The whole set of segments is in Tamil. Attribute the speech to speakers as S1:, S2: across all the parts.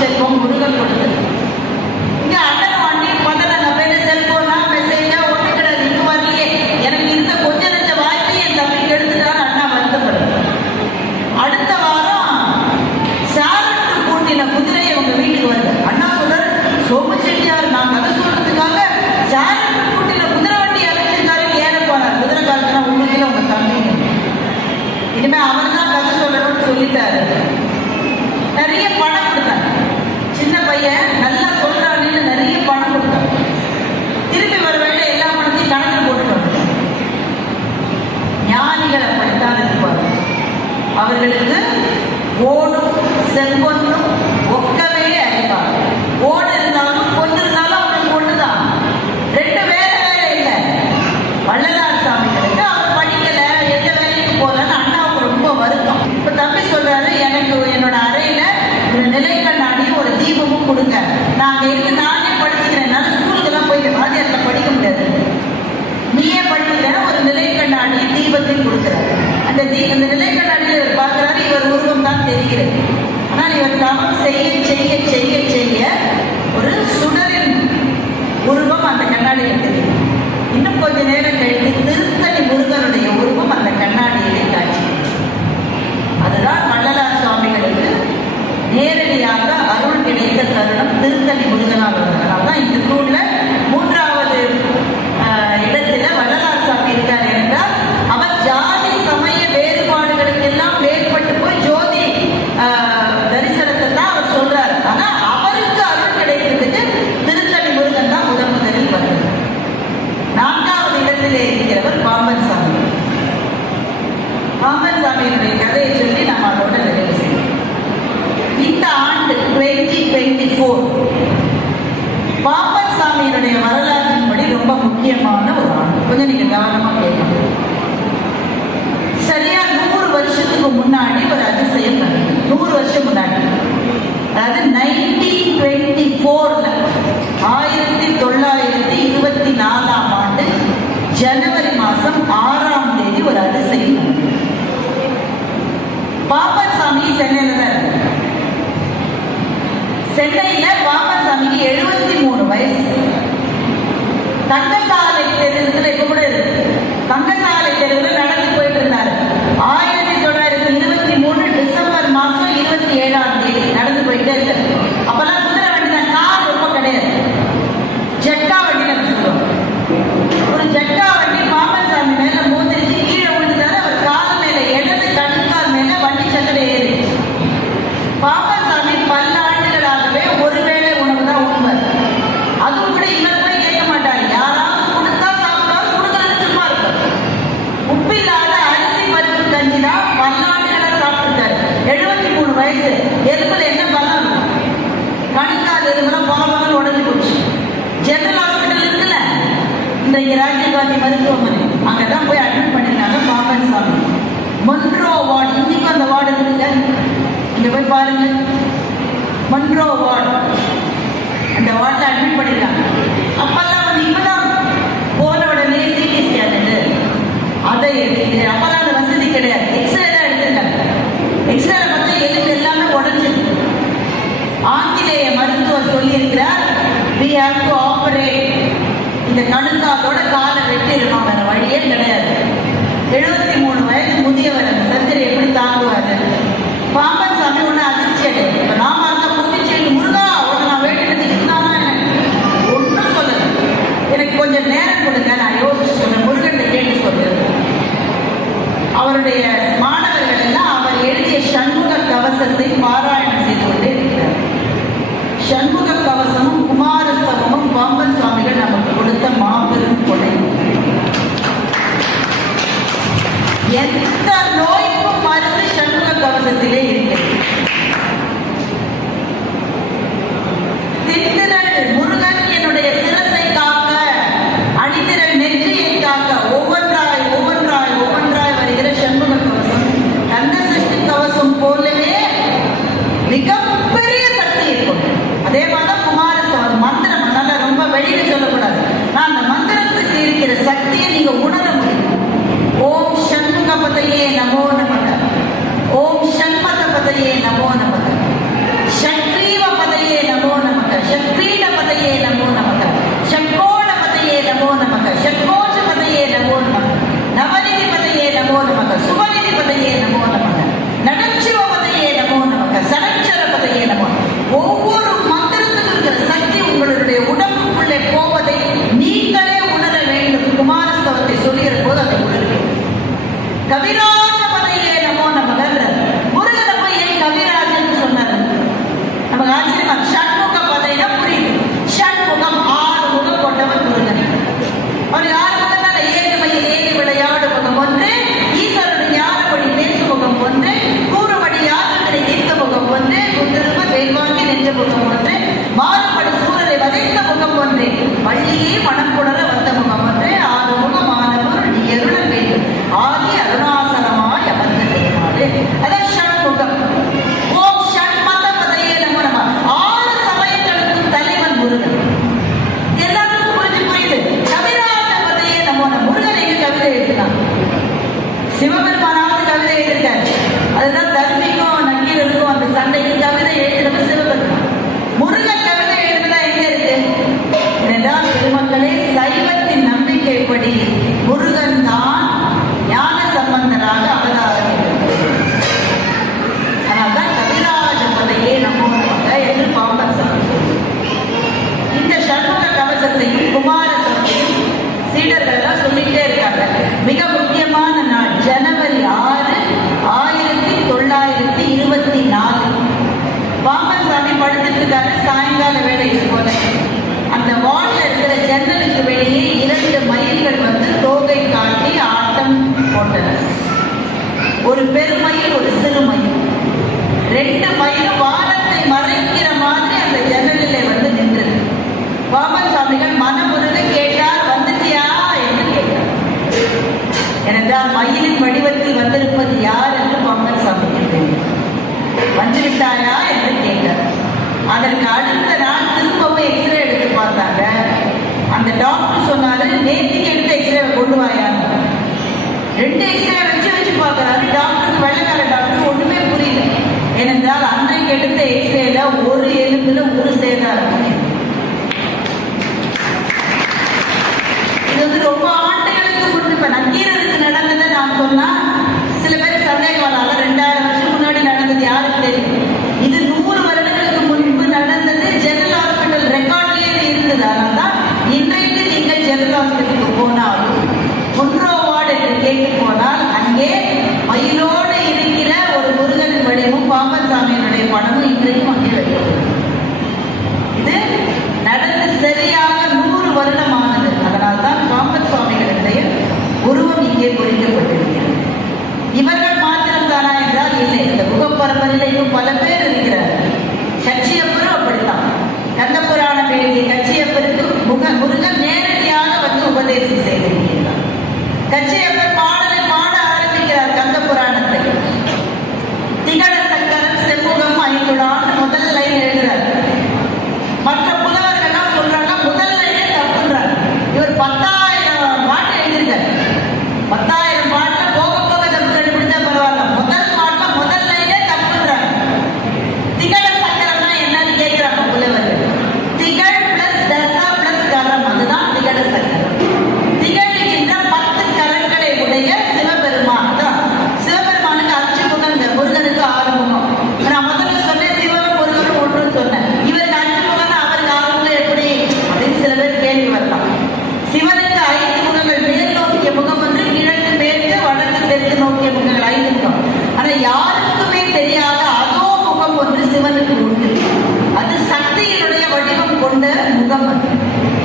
S1: செல்வம் முருகன் கொடுத்தது. அண்ணன் வாண்டி முதல்ல நம்ம செல்போனா மெசேஜா ஒன்று கிடையாது இது வரலையே. எனக்கு இருந்த கொஞ்ச நஞ்ச வாய்ப்பு என் அண்ணா வருத்தப்படுது. அடுத்த வாரம் சாரத்து கூட்டின குதிரை அவங்க வீட்டுக்கு வருது. அண்ணா சொல்றாரு சோம செட்டியார் நான் கதை சொல்றதுக்காக சாரத்து கூட்டின குதிரை வண்டி அழைச்சிருக்காரு ஏற போறார். குதிரை காலத்துல உங்களுக்கு உங்க தம்பி. இனிமே அவர் தான் கதை சொல்லணும்னு சொல்லிட்டாரு. செய்ய செய்ய செய்ய மருத்துவமனை. அங்கே தான் போய் அட்மிட் பண்ணியிருந்தாங்க பாப்பன் சாமி. மன்ரோ வார்டு இன்னைக்கும் அந்த வார்டு இருக்குல்ல இங்கே போய் பாருங்க. மொன்ரோ வார்டு அந்த வார்டில் அட்மிட் பண்ணியிருக்காங்க அப்பெல்லாம் வந்து இப்போதான் போன உடனே சிடிசி ஆனது. அதை எடுத்துக்கிட்டு அப்பெல்லாம் அந்த வசதி கிடையாது. எக்ஸ்ரே தான் எடுத்திருக்காங்க. எக்ஸ்ரே பார்த்தா எலும்பு எல்லாமே உடஞ்சிருக்கு. ஆங்கிலேய மருத்துவர் சொல்லியிருக்கிறார் வி ஹாவ் டு ஆபரேட் இந்த கடுங்காலோட காலை வெட்டிடுமா வேற வழியே கிடையாது. எழுபத்தி மூணு வயது முதியவர் சர்ஜரி ஒவ்வொரு மந்திரத்துக்கு இருக்கிற சக்தி உங்களுடைய உடம்புக்குள்ளே போவதை நீங்களே உணர வேண்டும். குமாரஸ்தவத்தை சொல்லுகிற போது அதை உணர்வீங்க கவிரா மிக முக்கியமான நாள் ஜனவரி ஆறு ஆயிரத்தி தொள்ளாயிரத்தி இருபத்தி நாலு. பாமன் சாமி படுத்துட்டு சாயங்கால வேலை போல. அந்த வார்டில் இருக்கிற ஜன்னலுக்கு வெளியே இரண்டு மயில்கள் வந்து தோகை காட்டி ஆட்டம் போட்டன ஒரு பெரு தானா என்று கேட்டார். அதற்கு அடுத்த நாள் திரும்பவும் எக்ஸ்ரே எடுத்து பார்த்தாங்க. அந்த டாக்டர் சொன்னாரு நேற்றுக்கு எடுத்த எக்ஸ்ரே கொண்டு வாயா. ரெண்டு எக்ஸ்ரே வச்சு வச்சு பார்க்கறாரு. டாக்டருக்கு வெள்ளக்கார டாக்டர் ஒண்ணுமே புரியல. ஏனென்றால் அன்றைக்கு எடுத்த எக்ஸ்ரேல ஒரு எலும்புல ஒரு சேதாரம் இது வந்து ரொம்ப ஆண்டுகளுக்கு முன்பு. இப்ப நக்கீரனுக்கு நடந்ததை நான் சொன்னா சில பேர் சந்தேகம் வரலாம் ரெண்டாயிரம் வருஷம் முன்னாடி நடந்தது யாருக்கு தெரியும்? கும்பன்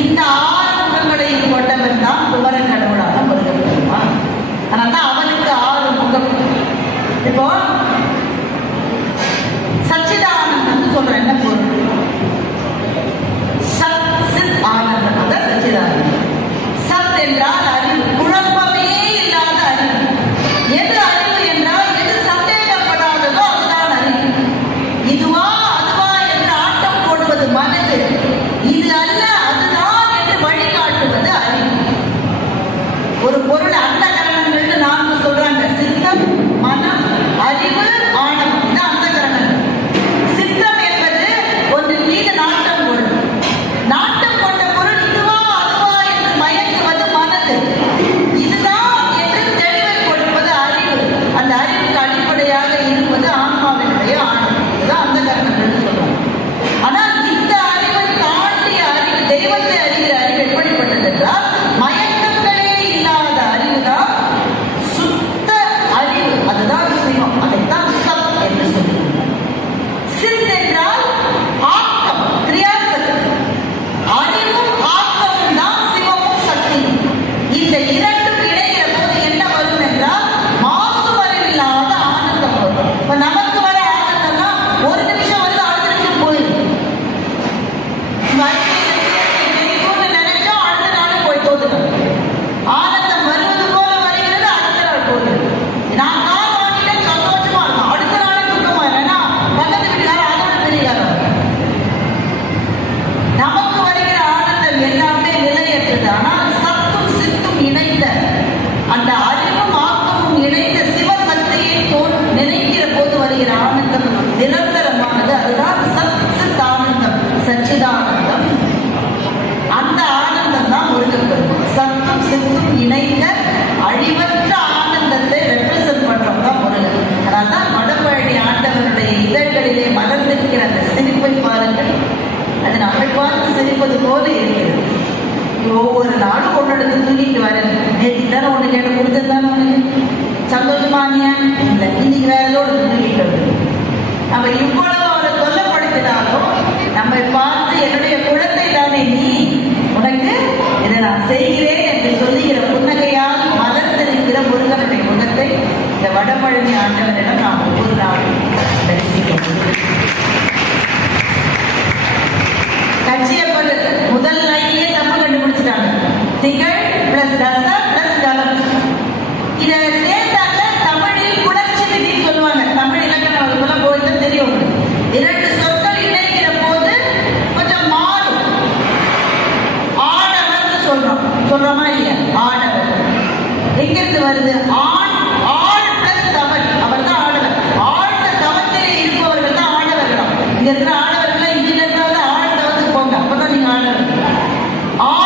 S1: இந்த ஆறு முகங்களையும் கொண்டவன் தான் குமரன் கடவுளாக கருதப்படுவான் அதனால தான் அவனுக்கு ஆறு முகம். இப்போ சச்சிதானந்தன் சொல்ற என்ன பொருள்? அனைத்தும் இணைந்த அழிவற்ற ஆனந்தத்தை ரெப்ரசன்ட் பண்றவங்க முருகன் அதான் வடபழனி ஆண்டவருடைய இதழ்களிலே மலர்ந்திருக்கிற அந்த சிரிப்பை பாருங்கள். அது நம்மை பார்த்து சிரிப்பது போல இருக்கிறது. ஒவ்வொரு நாளும் ஒன்னெடுத்து தூக்கிட்டு வரது நேற்று தானே ஒன்று கேட்டு கொடுத்துருந்தாலும் உனக்கு சந்தோஷமானியா இல்லை இன்னைக்கு வேற ஏதோ ஒன்று தூக்கிட்டு வருது நம்ம இவ்வளவு அவரை தொல்லப்படுத்தினாலும் நம்ம பார்த்து ஆண்டவரிடம் நாம் manner. All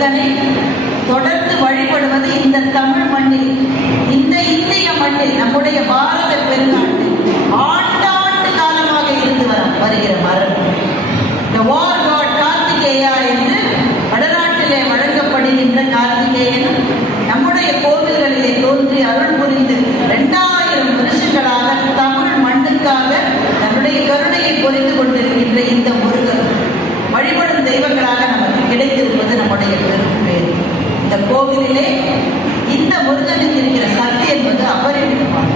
S1: முருகனை தொடர்ந்து வழிபடுவது இந்த தமிழ் மண்ணில் இந்த இந்திய மண்ணில் நம்முடைய பாரத பெருநாட்டு ஆண்டாண்டு காலமாக இருந்து வர வருகிற மரபு கார்த்திகேயா என்று வடநாட்டிலே வழங்கப்படுகின்ற கார்த்திகேயன் நம்முடைய கோவில்களிலே தோன்றி அருள் புரிந்து இரண்டாயிரம் வருஷங்களாக தமிழ் மண்ணுக்காக நம்முடைய கருணையை பொறிந்து கொண்டிருக்கின்ற இந்த முருகன் வழிபடும் தெய்வங்களாக நமக்கு கிடைத்திருப்பது நம்முடைய பெரும். பேர் இந்த கோவிலிலே இந்த முருகனுக்கு இருக்கிற சக்தி என்பது
S2: அபரிமிதமான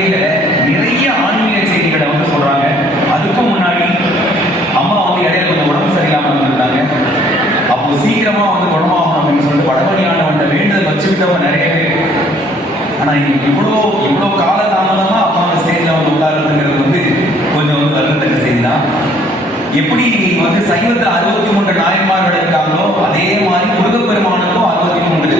S2: இடையில நிறைய ஆன்மீக செய்திகளை வந்து சொல்றாங்க. அதுக்கும் முன்னாடி அம்மா வந்து இடையில கொஞ்சம் உடம்பு சரியில்லாம இருந்திருந்தாங்க. அப்போ சீக்கிரமா வந்து குணமாகணும் அப்படின்னு சொல்லிட்டு வடபடியானவன் வேண்டுதல் வச்சுக்கிட்டவங்க நிறைய பேர். ஆனா இவ்வளோ இவ்வளோ கால தாமதமா அம்மா ஸ்டேஜ்ல வந்து உட்காருங்கிறது வந்து கொஞ்சம் வந்து வருத்தக்க செய்தி தான். எப்படி வந்து சைவத்தை அறுபத்தி மூன்று நாயன்மார்கள் இருக்காங்களோ அதே மாதிரி முருகப்பெருமானுக்கும் அறுபத்தி மூன்று